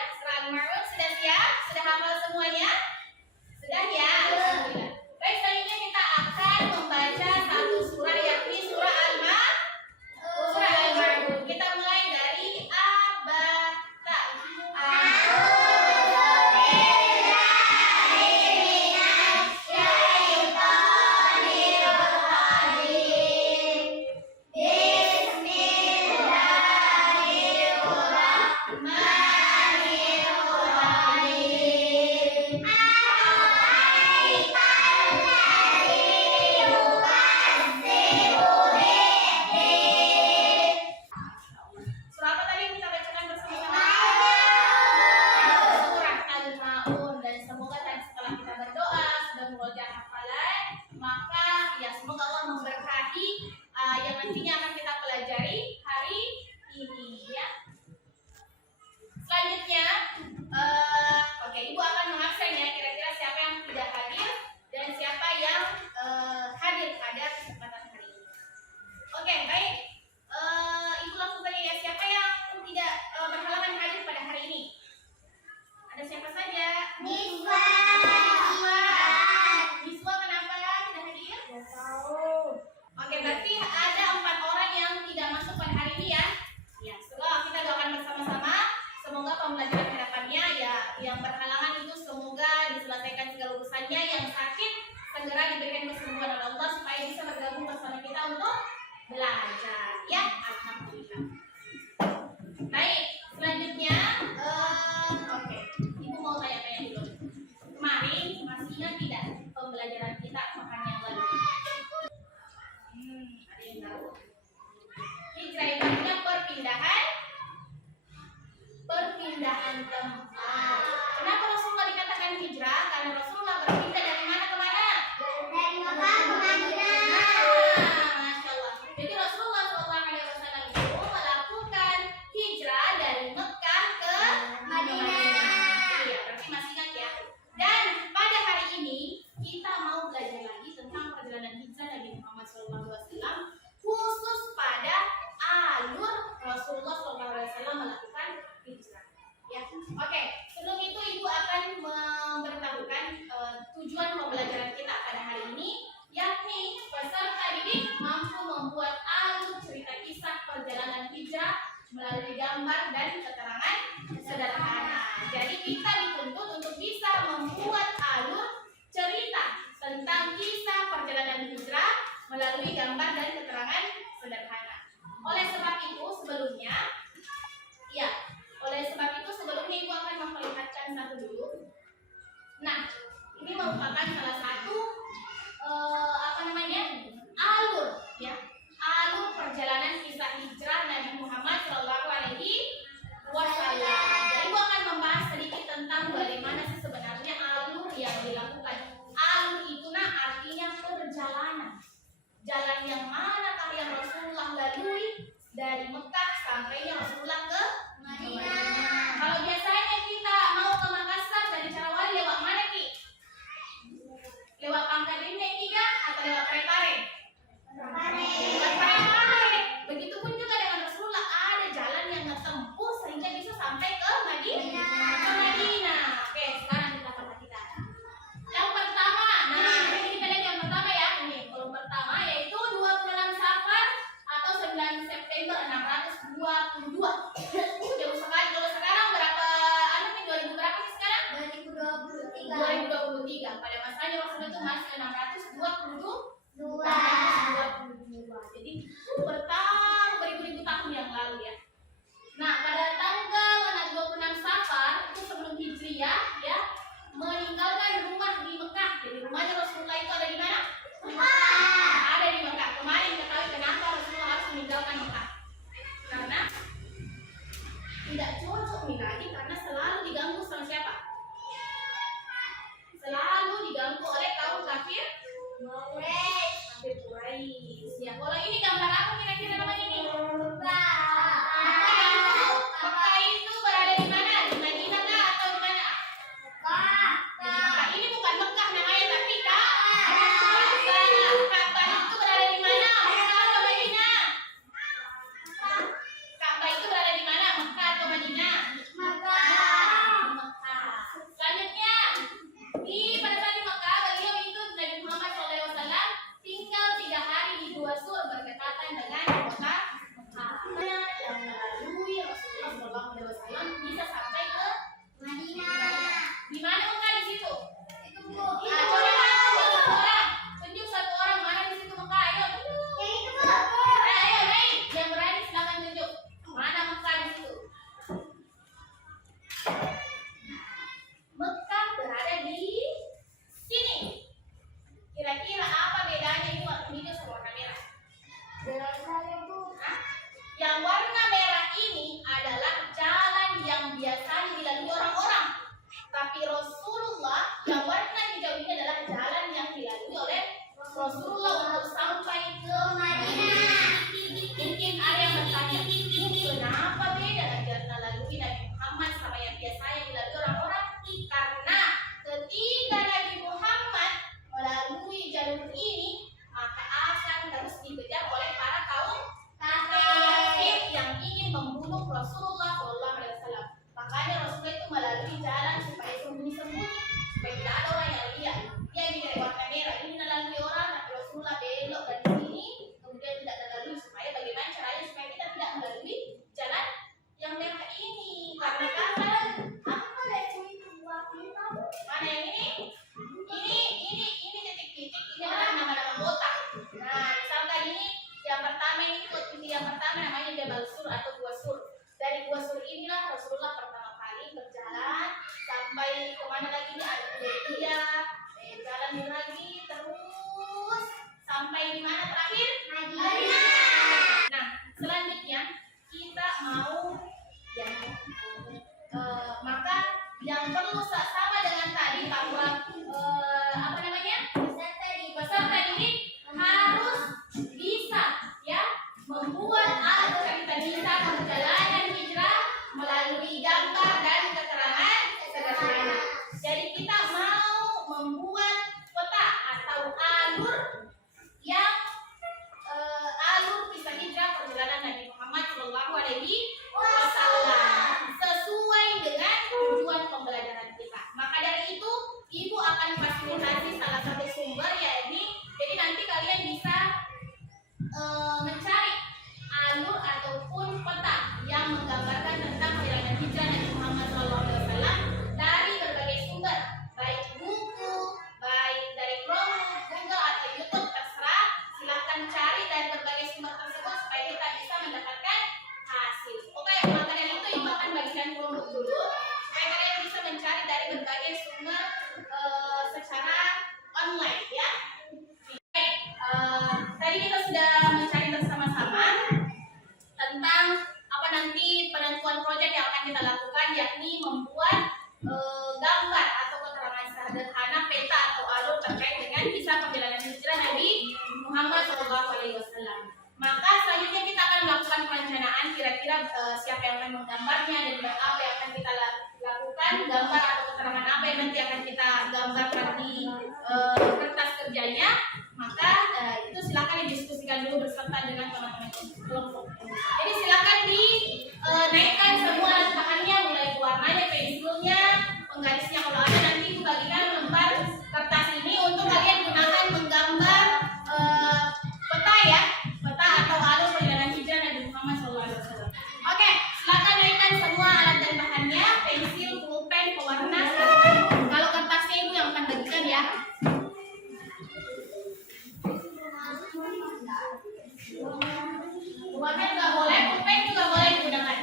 ya. Surah Al-Ma'un sudah siap? Sudah hafal semuanya? Sudah ya? Alhamdulillah. Baik, selanjutnya kita akan membaca satu surah yakni surah Al-Ma'un. Kita mulai dari Abata. Surah apa tadi yang kita bacakan bersama-sama? Surah Al-Ma'un. Dan semoga tadi setelah kita berdoa sudah mengucapkan hafalan, maka ya semoga Allah memberkahi yang nantinya akan kita pelajari hari ini ya. Selanjutnya, oke, Ibu akan mengabsen ya kira-kira siapa yang tidak hadir dan siapa yang hadir pada kesempatan hari ini. Oke, baik. Ibu langsung saja ya, siapa yang tidak berhalangan hadir pada hari ini? Ada siapa saja? Niswa. Niswa kenapa tidak hadir? Tidak tahu. Oke, berarti ada 4 orang yang tidak masuk pada hari ini ya. Ya, setelah kita doakan bersama-sama, semoga pembelajaran harapannya ya yang berhalangan itu semoga diselesaikan segala urusannya, yang sakit segera diberikan kesembuhan oleh Allah supaya bisa bergabung bersama kita untuk belajar ya. Alhamdulillah. Baik, selanjutnya oke, Ibu mau tanya-tanya dulu. Kemarin masih ingat tidak pembelajaran kita pekan yang lalu? Ada yang tahu? Hijrah itu artinya perpindahan tempat. Kenapa Rasulullah dikatakan hijrah? Karena Rasulullah berpindah dari mana ke mana? Dari Mekah ke Madinah. Masya Allah. Jadi Rasulullah SAW itu melakukan hijrah dari Mekah ke Madinah. Iya, berarti masih ingat ya. Dan pada hari ini kita mau belajar lagi tentang perjalanan hijrah Nabi Muhammad SAW, khusus pada alur Rasulullah SAW melakukan hijrah. Ya, oke. Sebelum itu Ibu akan memberitahukan tujuan pembelajaran kita pada hari ini, yakni peserta didik mampu membuat alur cerita kisah perjalanan hijrah melalui gambar dan keterangan sederhana. Jadi kita dituntut untuk bisa membuat alur cerita tentang kisah perjalanan hijrah melalui gambar dan keterangan sederhana. Oleh sebab itu sebelumnya Ibu akan memperlihatkan satu dulu. Nah, ini merupakan salah satu alur ya, alur perjalanan kisah hijrah Nabi Muhammad SAW. Jadi Ibu akan membahas sedikit tentang bagaimana sih sebenarnya alur yang dilakukan. Alur itu artinya perjalanan. Jalan yang manakah yang Rasulullah lalui dari Mekah sampainya Rasulullah ke Madinah. Kalau biasanya kita mau ke Makassar dari Carawali lewat mana Ki? Lewat Pangkal-Pinang Ki atau lewat Parepare? Lewat Parepare. Begitupun juga dengan Rasulullah, ada jalan yang ditempuh sehingga bisa sampai ke Madinah. Oke, sekarang kita perhatikan. Yang pertama, ini kita lihat yang pertama ya. Ini kolom pertama yaitu 26 Safar atau 9 September 622. Jauh sekali. Kalau sekarang berapa? 2000 berapa sih sekarang? 2023. Pada masanya Rasul itu masih 622. Jadi bertahun beribu-ribu tahun yang lalu ya. Nah, pada tanggal 26 Safar itu sebelum Hijriah ya, meninggalkan rumah di Mekah. Jadi rumahnya Rasulullah itu ada di mana? Ada di Mekah. Kemarin ketahui kenapa Rasulullah harus meninggalkan Mekah? Karena tidak cocok nih lagi, karena selalu diganggu sama siapa? Selalu diganggu oleh kaum kafir Quraisy. Ya, kalau ini gambar apa kira-kira? sampai kemana lagi nih? Iya, jalan lagi terus sampai di mana terakhir? Nah, selanjutnya kita mau yang maka yang perlu sama dengan tadi bahwa apa namanya? Peserta didik harus bisa ya membuat alat kita bisa perjalanan hijrah melalui gambar dan keterangan sederhana. Jadi kita mau membuat peta atau alur yang alur kisah hijrah perjalanan Nabi Muhammad Shallallahu Alaihi Wasallam sesuai dengan tujuan pembelajaran kita. Maka dari itu, Ibu akan fasilitasi salah satu sumber yakni, jadi nanti kalian bisa mencari alur ataupun peta yang menggambarkan tentang perjalanan hijrah Nabi Muhammad SAW dari berbagai sumber, baik buku, baik dari Chrome, Google atau YouTube, terserah. Silakan cari dari berbagai sumber tersebut supaya kita bisa mendapatkan hasil. Oke, maka dari itu Ibu akan bagikan Chromebook dulu supaya kalian bisa mencari dari berbagai sumber secara online ya. Tadi kita sudah mencari bersama-sama tentang apa nanti penentuan proyek yang akan kita lakukan, yakni membuat gambar atau keterangan sederhana peta atau alur terkait dengan kisah perjalanan hijrah Nabi Muhammad SAW. Maka selanjutnya kita akan melakukan perencanaan kira-kira siapa yang akan menggambarnya dan apa yang akan kita lakukan, gambar atau keterangan apa yang nanti akan kita gambarkan di kertas kerjanya. Maka itu silakan didiskusikan dulu beserta dengan teman-teman kelompok. Jadi silakan dinaikkan semua bahannya, mulai warnanya, pensilnya, penggarisnya. Kalau ada nanti Ibu bagikan lembar kertas ini untuk kalian gunakan menggambar peta ya, peta atau alur perjalanan hijrah Nabi Muhammad SAW. Oke, silakan naikkan semua alat dan bahannya, pensil, pulpen, pewarna. Kalau kertasnya Ibu yang akan bagikan ya. Warna nggak boleh, pulpen juga boleh digunakan.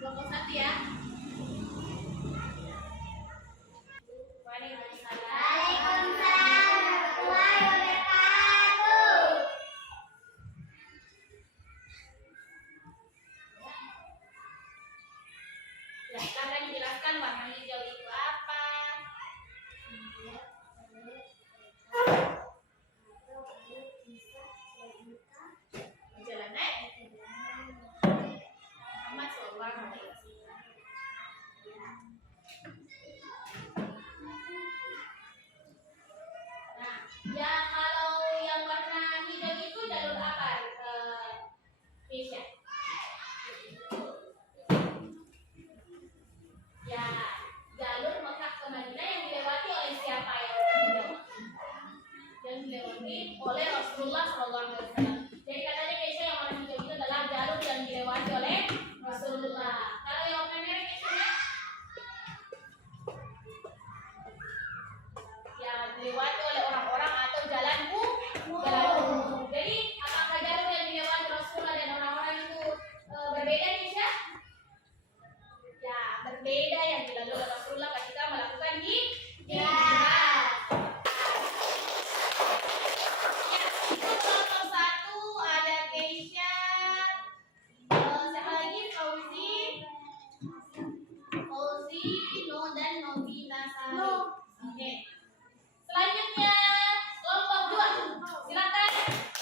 Kelompok 1 ya. Waalaikumsalam warahmatullahi wabarakatuh. Ya, silakan dijelaskan warna hijau itu apa? Jalan naik. Muhammad sallallahu alaihi wasallam. Nah, ya kalau yang warna hijau itu jalur apa? Keisha. Ya, jalur Mekah ke Madinah yang dilewati oleh siapa yang hijau? Yang dilewati oleh Rasulullah sallallahu alaihi wasallam. Jadi katanya Keisha yang warna hijau itu adalah jalur yang dilewati oleh Rasulullah. Kalau yang warna merah Keisha? Ya, dilewati oleh orang-orang atau jalan umum. Jadi apakah jalur yang dilewati Rasulullah dan orang-orang itu berbeda Keisha? Ya, berbeda yang dilalui oleh Rasulullah ketika melakukan hijrah. Ya, itu kelompok 1 ada Keisha, siapa lagi? Fauzi, No dan Novita Sari. Oke. Selanjutnya kelompok 2. Silakan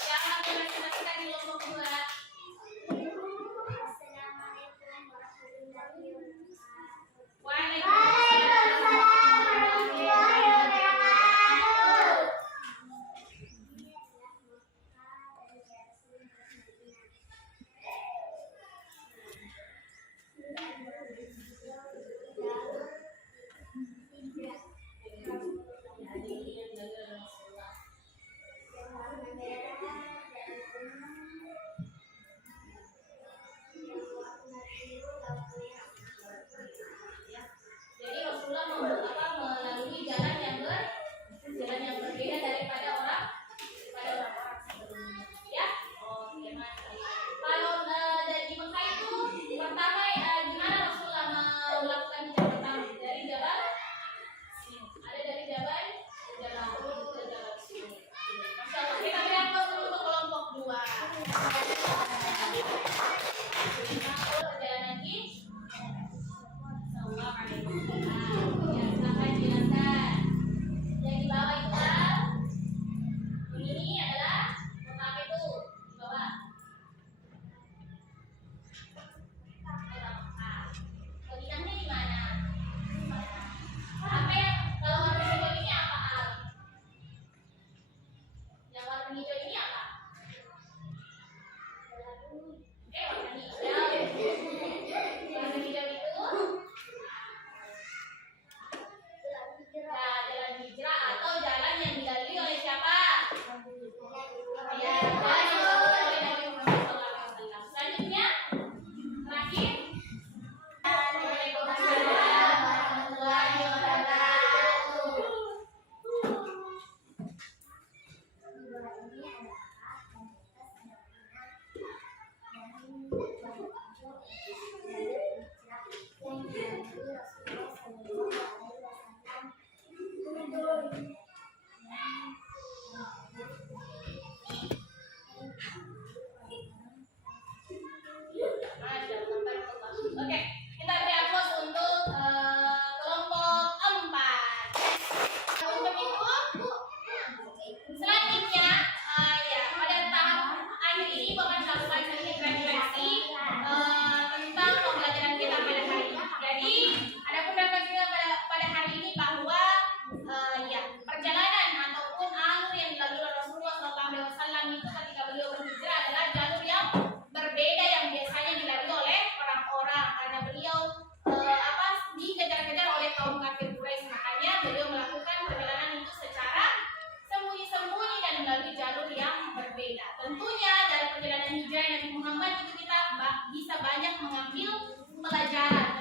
yang akan dipresentasikan di kelompok 2. Waalaikumsalam warahmatullahi wabarakatuh. Jadi Rasulullah melalui jalan yang berbeda daripada orang-orang sebelumnya. Ya, oke mas. Kalau dari Mekah itu pertama gimana Rasulullah melakukan hijrah pertama? Dari Jabal sini. Ada dari Jabal ke Jabal sini. Masya Allah. Kita beri aplaus dulu untuk kelompok 2. Perjalanan Sallallahu alaihi wasallam. Ya, silakan jelaskan. Yang di bawah itu ini adalah apa itu? Di bawah. Kodinahnya di mana? Apa yang kalau warna hijau ini apa al? Yang warna hijau ini apa? Warna hijau. Warna hijau itu jalan hijrah atau jalan yang dilalui oleh siapa? Ya, jalan yang dilalui oleh Nabi Muhammad SAW. Selanjutnya, terakhir. Waalaikumsalam warahmatullahi wabarakatuh. Oke, kita beri aplaus untuk kelompok 4. Untuk itu, selanjutnya, ya pada tahap akhir ini Bapak lakukan sedikit referensi tentang pembelajaran kita pada hari ini. Jadi, ada beberapa juga pada hari ini bahwa ya perjalanan ataupun alur yang dilalui oleh Rasulullah SAW itu ketika beliau berhijrah adalah jalur yang berbeda yang biasanya dilalui oleh orang-orang karena beliau dikejar-kejar oleh kaum kafir Quraisy. Makanya beliau melakukan perjalanan itu secara sembunyi-sembunyi dan melalui jalur yang berbeda. Tentunya dari perjalanan hijrah Nabi Muhammad itu kita bisa banyak mengambil pelajaran